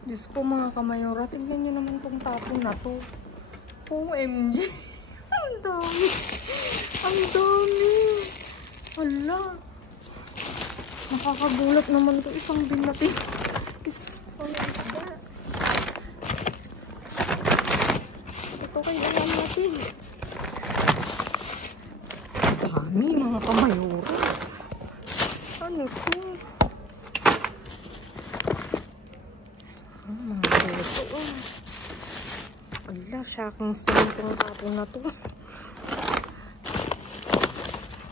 Diyos ko mga kamayora, tingnan nyo naman tong tapon na to. OMG! Ang dami! Ang dami! Hala! Nakakagulat naman to isang bin natin. Ito kayo alam natin. Ang dami mga kamayora. Ano to? Mga ito. Wala, shocking story itong tapon na to.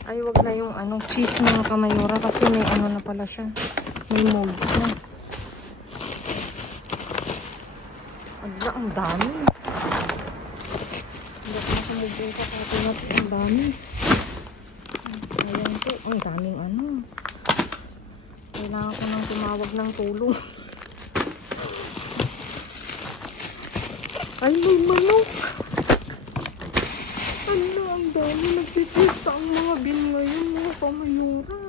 Ay, wag na yung anong cheese mga kamayora kasi may ano na pala siya. May molds na. Wala, ang dami. Hindi ko na sumubong sa tapon na to. Ang dami. Ayan po. Ang daming ano. Kailangan ko nang tumawag ng tulong. Ay, may manok! Ano, ang dami. Nagpipista ang mga bin ngayon, mga kamayora.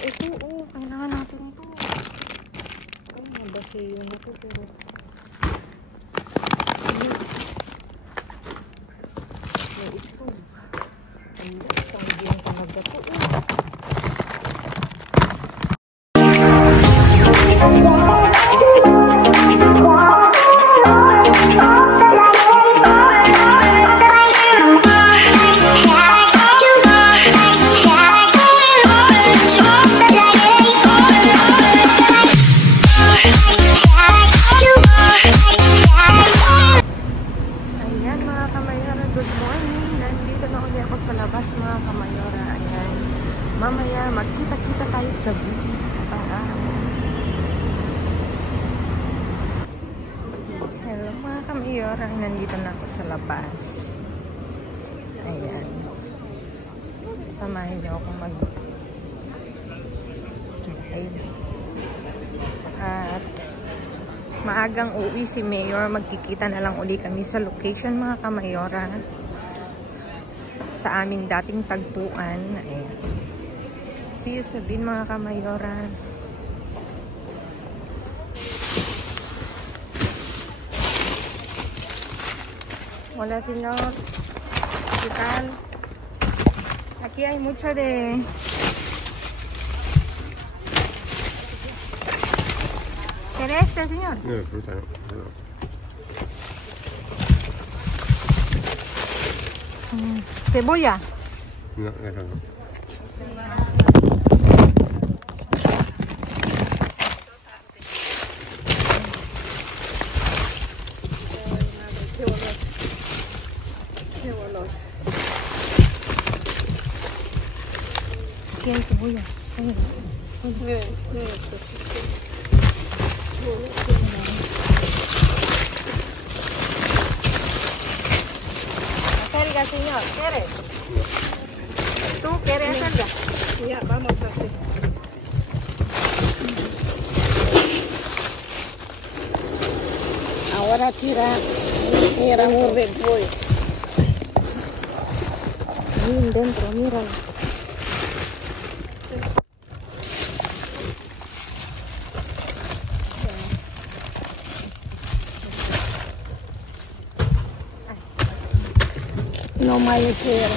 Ito, kailangan natin ito. Ay, mabasiyo na ito, pero... ito. Ang isang bin talaga ito, sa labas mga kamayora. Ayan. Mamaya magkita-kita tayo sa view. Hello mga kamayora. Nandito na ako sa labas. Ayan. Samahin niyo ako mag-drive. At maagang uuwi si Mayor. Magkikita na lang uli kami sa location mga kamayora. Sa aming dating tagpuan. Ayan. See you soon mga kamayora. Hola señor. ¿Qué tal? Aquí hay mucho de... ¿Quiere este señor? No, fruta no. ¿Cebolla? No, eso no. Qué olor. ¿Quiere cebolla? Acerca, señor, ¿quiere? ¿Tú quieres acerca? Ya, vamos a hacer. Ahora tira un del pollo. Ahí dentro, míralo. No más quiero.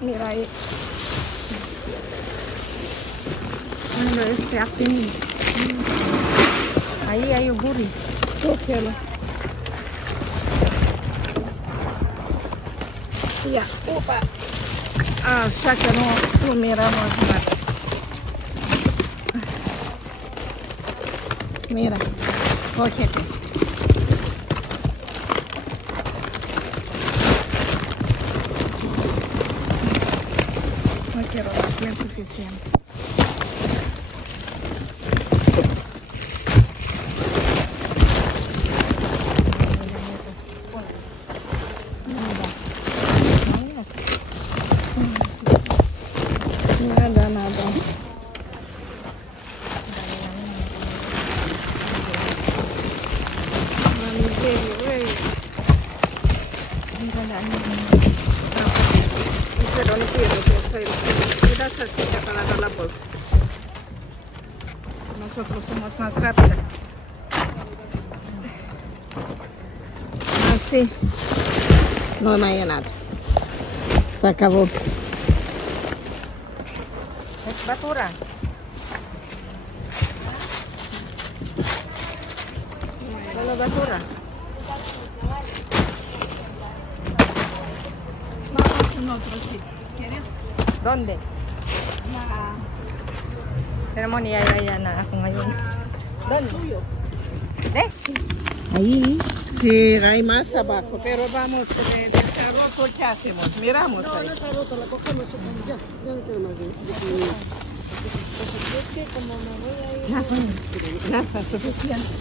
Mira ahí. Ano este acting. Ahí hay yogures. Cógelo. Ya, opa. Ah, saca, no miramos más. Mira, cógete. No quiero más, ya es suficiente. Nada, nada. Pero no quiero que estoy mira esa silla para dar la bolsa. Nosotros somos más rápidos. Así. No hay nada. Se acabó. Es basura. Solo basura. Vamos en otro sitio. ¿Quieres? ¿Dónde? Pero mo niyayaya na ako ngayon. ¿Dónde? ¿Eh? Ahí. Sí, hay más abajo, pero vamos de esta roto, ¿qué hacemos? Miramos ahí. No, esa roto la cogemos ya. Ya no tengo más. Ya está suficiente.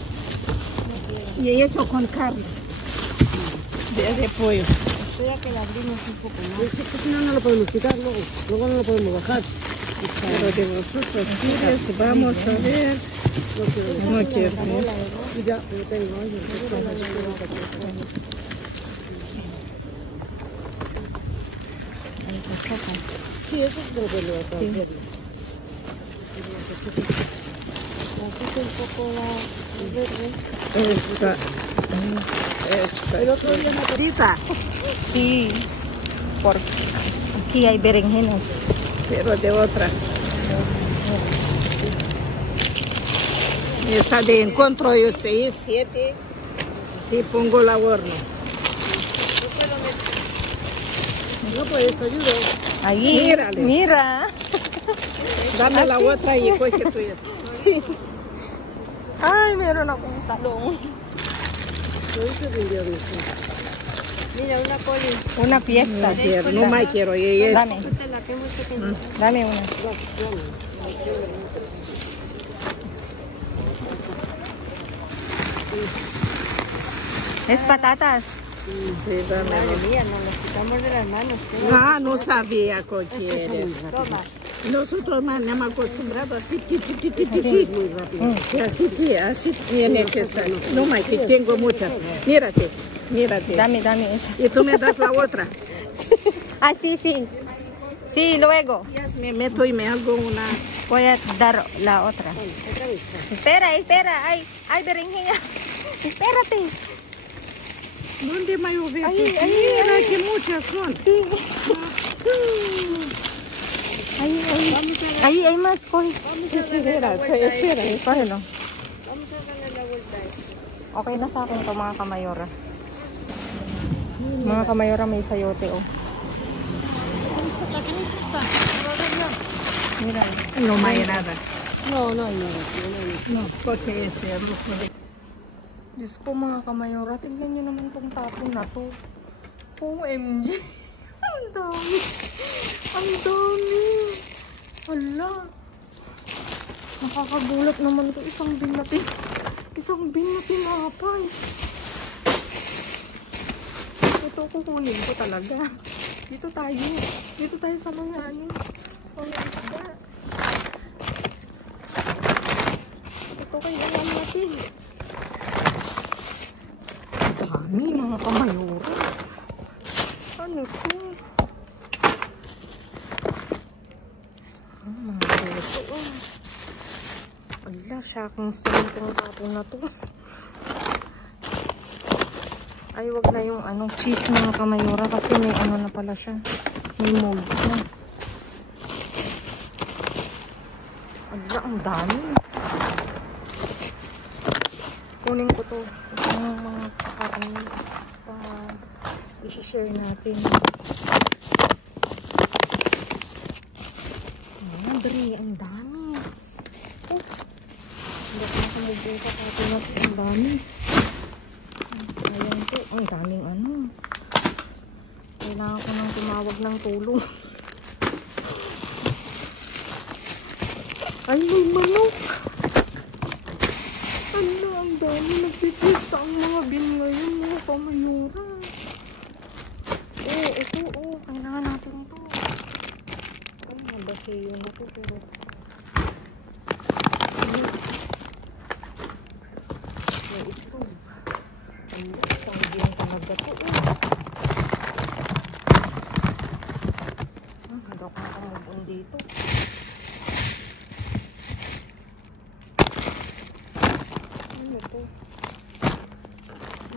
Y he hecho con carne de pollo. Espera que la abrimos un poco más. Si no, no lo podemos quitar luego. Luego no lo podemos bajar. Pero de vosotros, ¿quieres? Vamos a ver. No quiero. Ya, pero tengo algo. Sí, eso es de lo que Aquí un poco la verde. esta. El otro día una perita. Sí. Por aquí hay berenjenas. Pero de otra. Esa de encuentro yo 6, 7. Sí, pongo la horno. No, pues te ayudo. Ahí. Mírale. Mira. Dame la otra y coge tú esa. Sí. Ay, meron akong talong. Mira, una coli. Una fiesta. No más quiero. Dame. La que hemos pequeña. Dame una. Es patatas. Sí, dame. Madre mía, nos las quitamos de las manos. Ah, no sabía que quieres. Toma. Nosotros más no hemos acostumbrado así, muy rápido. Así tiene que ser. No más, que tengo muchas. Mírate. Dame esa. Y tú me das la otra. Ah, sí, sí. Sí, luego. Me meto y me hago una. Voy a dar la otra. Espera. Ay, berenjena. Espérate. ¿Dónde me voy a Ahí. Mira que muchas son. Sí. Ahí hay más. Coge. Sí, espera. Cógelo. Vamos a darle la vuelta a esto. Okay na sa akin to mga kamayora. Mga kamayora may sayote oh. Mira. No hay nada. No. No, porque ese arroz. Diyos ko mga kamayora, tingnan nyo naman tong tapon na to. OMG. Ang dami. Ang dami. Hala. Nakakagulat naman ito. Isang bin natin apay. Ito kukunin ko talaga. Dito tayo sa mga mga isda. Ito kay alam natin. Dami mga kamayora. Ano to? Mga ito. Wala siya kung saan itong tapon na to. Ay, wag na yung cheese mga kamayora kasi may na pala siya. May molds na. Wala, ang dami. Kunin ko to. Ito yung mga karne. I-share natin. Ayan, Bri, ang dami. Oh. Hindi ko nakamugay sa katinat. Ang dami. Ayan po. Ang daming Kailangan ko nang tumawag ng tulong. Ay, may manok. Ano, ang dami. Nagpipista ang mga bin ngayon. Mga kamayura. Ito. Kailangan natin ito. Ay, mabas sa'yo na to, pero ito. Isang din talaga to. Hindi ako nakamubon dito. Ano ito?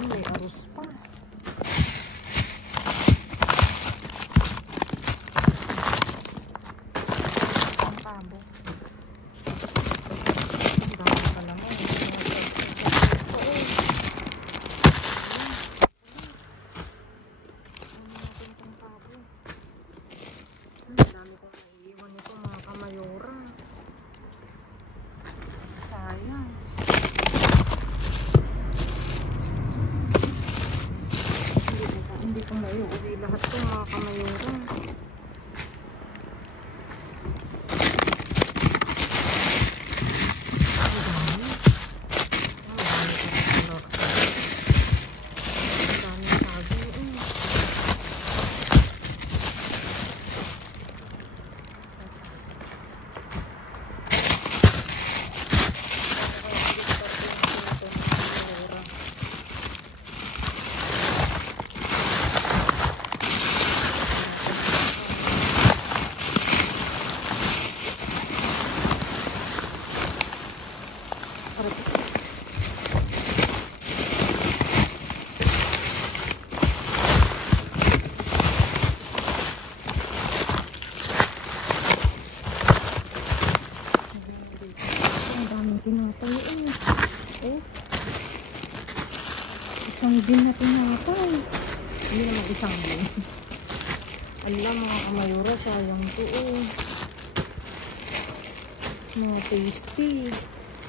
May arus pa. Ang pabo. Ang dami pa naman. Hindi ko maiuwi lahat ito mga kamayura. Tinapay isang din na tinapay. Hindi naman isang din. Alam mga kamayura, sayang to mga tasty.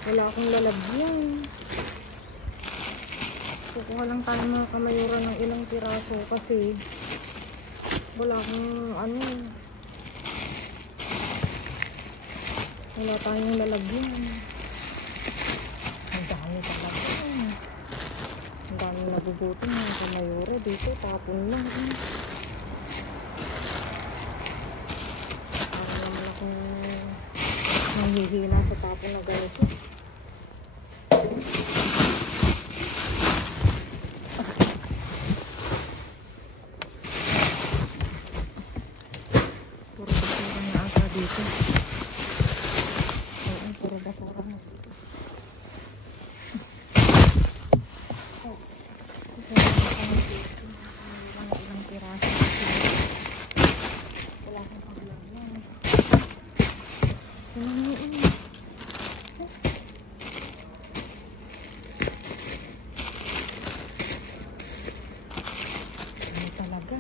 Wala akong lalagyan. Kukuha lang tayo mga kamayura ng ilang piraso kasi wala akong wala tayong lalagyan. Ang dami talaga. Ang dami nagugutom ng kamayura dito. Tapon lang. Parang naman akong nanghihina sa tapon na ganito. Puro basura na ata dito. Puro basura na. Ilang piraso. Wala akong paglalang. Ano talaga?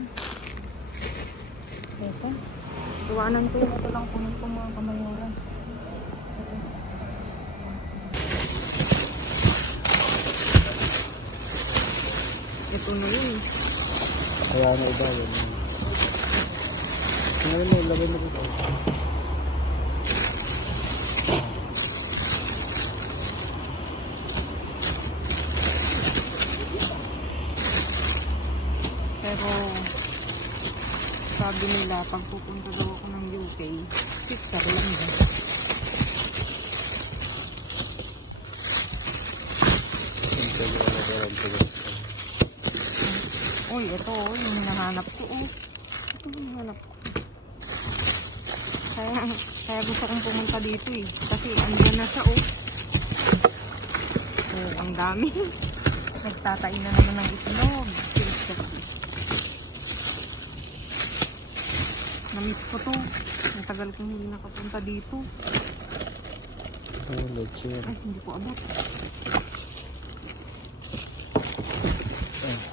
Ito. Iwanan ko yung ito lang kunin ko mga kamayuran. Ito na yun. Kaya na iba yun. Ngayon mo, lagay mo dito. Pero sabi nila pag pupunta daw ako ng UK, pizza lang din. Uy, ito yung hinahanap ko. Ito yung hinahanap ko. Kaya gusto kong pumunta dito kasi andyan na siya ang dami. Nagtatain na naman ng itlog. Namiss ko to. Natagal kong hindi nakapunta dito. Ay, hindi ko abot.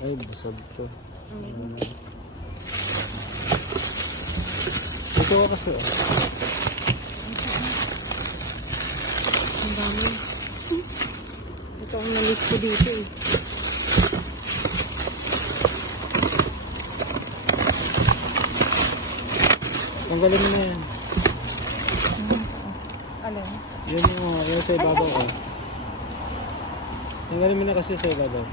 Ay, basag to. Ito ko kasi ang dami. Ito ang namiss ko dito Tanggalin mo na yan. Alin? Yun sa ibabaw ko. Tanggalin mo na kasi sa ibabaw.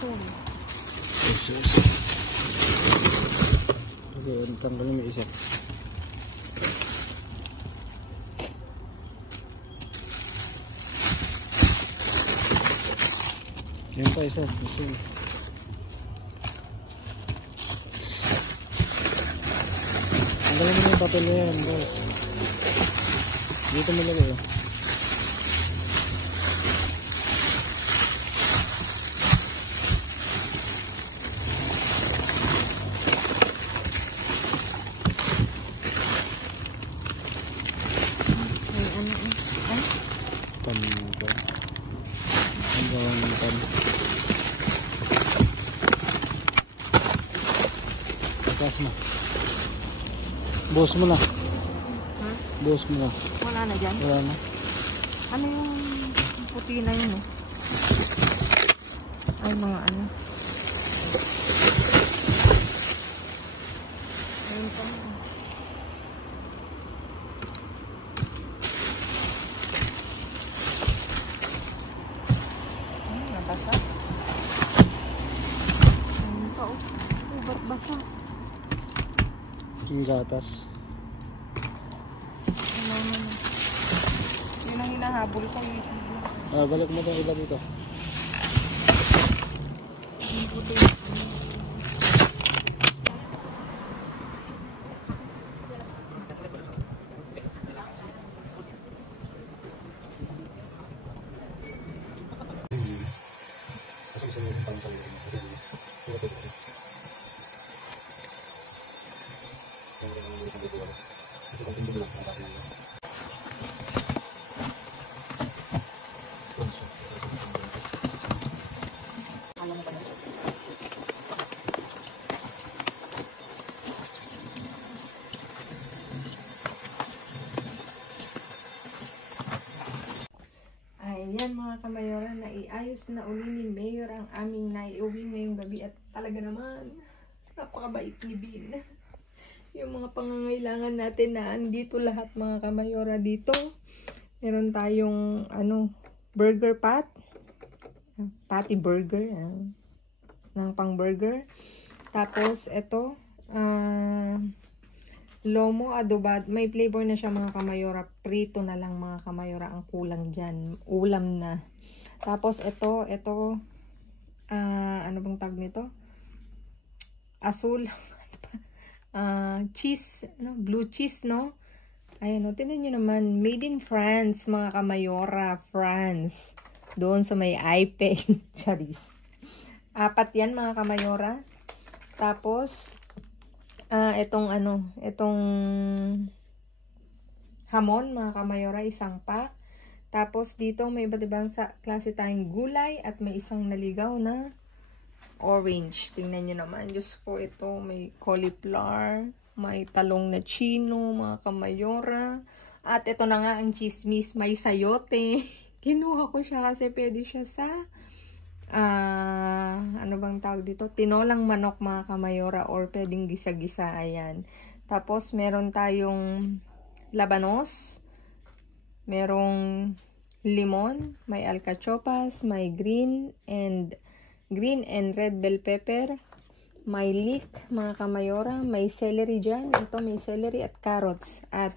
asul. Okay, tanggalin mo isa. Yan pa isa. Asul. Tanggalin mo na yung papel na yan, boss. Dito mo lagay. Buhos mo na. Ha? Buhos mo na. Wala na dyan? Wala na. Ano yung puti na yun eh? Ay, mga ano. Ayun pa mo. Nabasa. Ayun pa oh. Ba't basa? Yung gatas. Ano naman. Yun ang hinahabol ko. Balik mo itong iba dito. Yung puti. Ayan mga kamayora, naiayos na uli ni Mayor ang aming naiuwi ngayong gabi at talaga naman napakabait ni Bin. Yung mga pangangailangan natin na andito lahat mga kamayora dito. Meron tayong burger patty burger ng pang burger. Tapos ito lomo adobado, may flavor na siya mga kamayora, prito na lang mga kamayora ang kulang dyan, ulam na. Tapos ito ano bang tag nito, asul cheese, blue cheese, no? Ayan, tinan nyo naman, made in France mga kamayora, France, doon sa may iPay. Charis. 4 yan mga kamayora. Tapos itong hamon mga kamayora, 1 pack. Tapos dito may iba't ibang klase tayong gulay at may isang naligaw na orange. Tingnan nyo naman. Diyos ko, ito may cauliflower, may talong na chino mga kamayora. At ito na nga ang chismis, may sayote. Kinuha ko siya kasi pwede siya sa ano bang tawag dito? Tinolang manok mga kamayora, or pwedeng gisa-gisa. Ayan. Tapos meron tayong labanos, merong limon, may alcachopas, may green and red bell pepper, may leek mga kamayora, may celery dyan. Ito may celery at carrots. At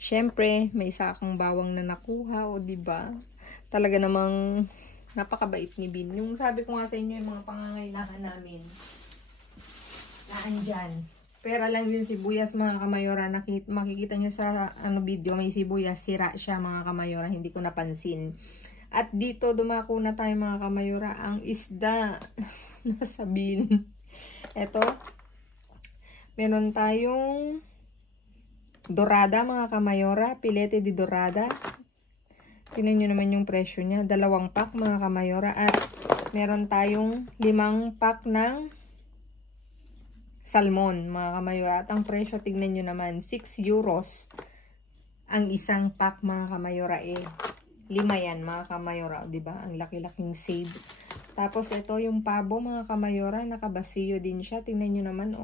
syempre may sakang bawang na nakuha, o diba? Talaga namang napakabait ni Bin. Yung sabi ko nga sa inyo, yung mga pangangailangan namin na andyan. Pera lang yung sibuyas mga kamayora. Makikita nyo sa video, may sibuyas, sira siya mga kamayora. Hindi ko napansin. At dito dumako na tayo mga kamayora, ang isda nasa bin. Ito, meron tayong dorada mga kamayora, pilete di dorada. Tingnan nyo naman yung presyo niya. 2 pack mga kamayora. At meron tayong 5 pack ng salmon mga kamayora. At ang presyo, tignan nyo naman, 6 euros ang isang pack mga kamayora. 5 yan mga kamayora. Diba? Ang laki-laking save. Tapos ito yung pabo mga kamayora. Nakabasiyo din siya. Tingnan nyo naman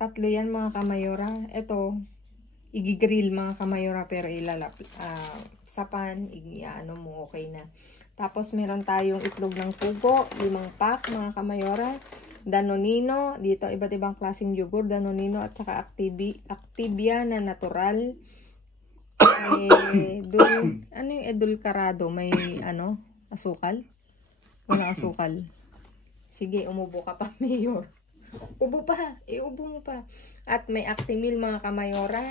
3 yan mga kamayora. Ito igigrill mga kamayora, pero ilalap sa pan, ano mo, okay na. Tapos meron tayong itlog ng pugo, 5 pack mga kamayora. Danonino, dito iba't ibang klaseng yogurt, Danonino at saka Activia na natural. Ano yung edulcarado? May asukal? Wala asukal. Sige, umubo ka pa, Mayor. Ubo pa, iubo mo pa. At may Actimel mga kamayora.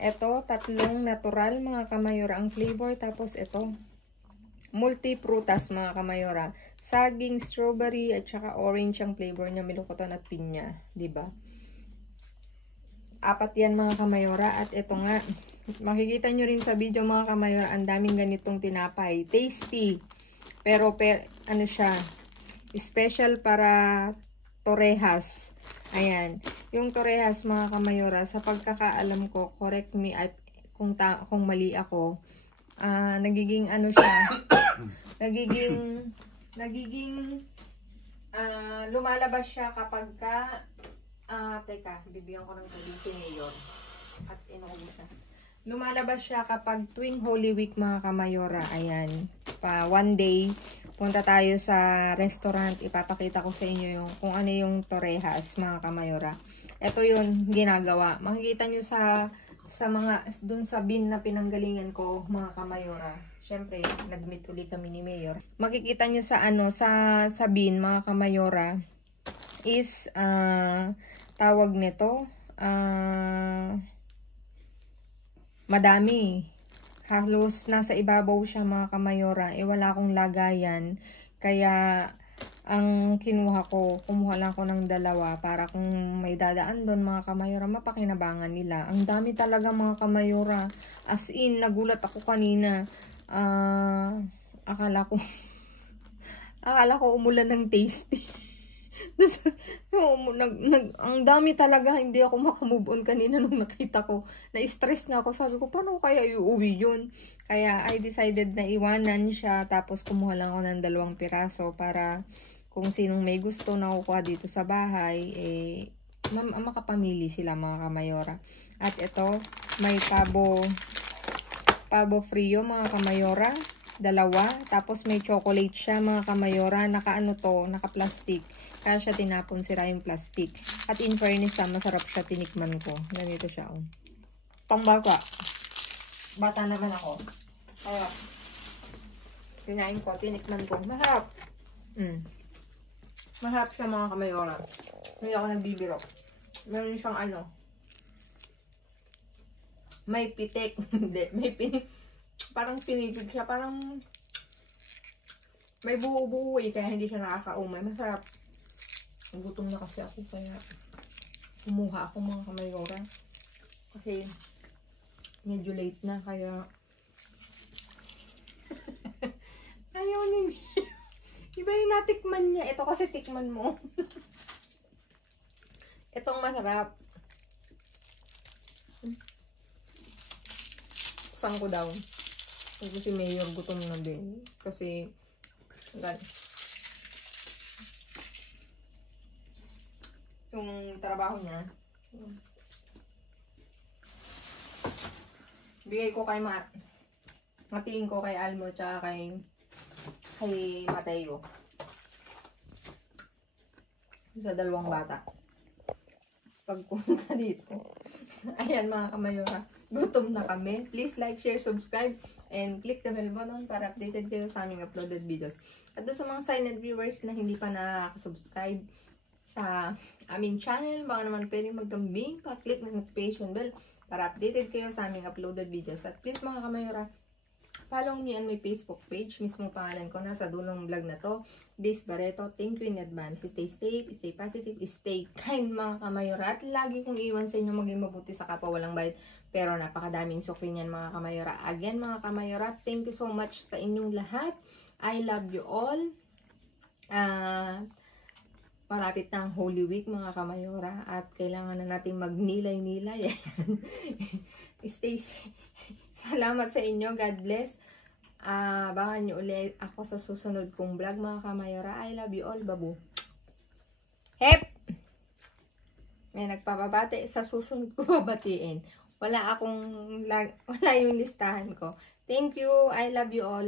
Ito, 3 natural mga kamayora ang flavor. Tapos ito, multi-prutas mga kamayora. Saging, strawberry, at saka orange ang flavor niya. Melokoton at pinya. Diba? 4 yan mga kamayora. At ito nga, makikita nyo rin sa video mga kamayora, ang daming ganitong tinapay. Tasty. Pero ano siya, special para torrejas. Ayan. Yung torrejas mga kamayora, sa pagkakaalam ko, correct me kung mali ako, nagiging ano siya, nagiging lumalabas siya kapag teka, bibigyan ko ng tubig si Mayor at inuubo siya. Lumalabas siya kapag tuwing Holy Week mga kamayora. Ayan, pa one day punta tayo sa restaurant, ipapakita ko sa inyo kung ano yung torrejas mga kamayora. Ito yung ginagawa. Makikita nyo sa mga dun sa bin na pinanggalingan ko mga kamayora. Syempre, nag-meet ulit kami ni Mayor. Makikita nyo sa sa bin mga kamayora is tawag nito madami. Halos nasa ibabaw siya mga kamayora. Wala akong lagayan. Kaya ang kumuha lang ako ng 2 para kung may dadaan doon mga kamayora, mapakinabangan nila. Ang dami talaga mga kamayora. As in, nagulat ako kanina. Akala ko umulan ng tasty. Ang dami talaga, hindi ako makamove on kanina nung nakita ko. Na-stress na ako, sabi ko, paano kaya iuwi yun? Kaya I decided na iwanan siya, tapos kumuha lang ako ng 2 piraso para kung sinong may gusto na kukuha dito sa bahay, makapamili sila mga kamayora. At ito, may pabo frio mga kamayora, 2, tapos may chocolate siya mga kamayora, naka-plastic. Kaya siya tinapon, sira yung plastic. At in fairness, masarap siya, tinikman ko. Ganito siya, Pangbata. Bata naman ako. Kaya, kinain ko, tinikman ko. Masarap. Masarap siya mga kamayora. Hindi ako nagbibiro. Meron siyang may pitik. Hindi, may pinik. Parang pinipig siya. Parang may buo-buo kaya hindi siya nakakaumay. Masarap. Gutom na kasi ako kaya kumuha ako mga kamayora. Kasi medyo late na kaya ayaw ni iba yung natikman niya. Ito kasi tikman mo. Itong masarap. Saan ko daw? Kasi si Mayor gutom na din. Kasi yung trabaho niya, bigay ko kay matiin ko kay Almo tsaka kay Mateo sa 2 bata pag pumunta dito. Ayan mga kamayora, gutom na kami. Please like, share, subscribe and click the bell button para updated kayo sa aming uploaded videos. At doon sa mga silent viewers na hindi pa nakaka-subscribe sa aming channel, baka naman pwedeng mag-lambing, pa-click ng notification bell para updated kayo sa aming uploaded videos. At please mga kamayora, follow me on my Facebook page. Mismo pangalan ko nasa dulong vlog na to, Days Barreto. Thank you in advance. Stay safe, stay positive, stay kind mga kamayora. At lagi kong iwan sa inyo maging mabuti sa kapwa, walang bayad. Pero napakadaming suki niyan mga kamayora. Again mga kamayora, thank you so much sa inyong lahat. I love you all. Malapit na ang Holy Week mga kamayora at kailangan na natin magnilay-nilay. Stay safe. Salamat sa inyo. God bless. Abangan nyo ulit ako sa susunod kong vlog mga kamayora. I love you all. Babu. Hep! May nagpapabati. Sa susunod ko babatiin. Wala yung listahan ko. Thank you. I love you all.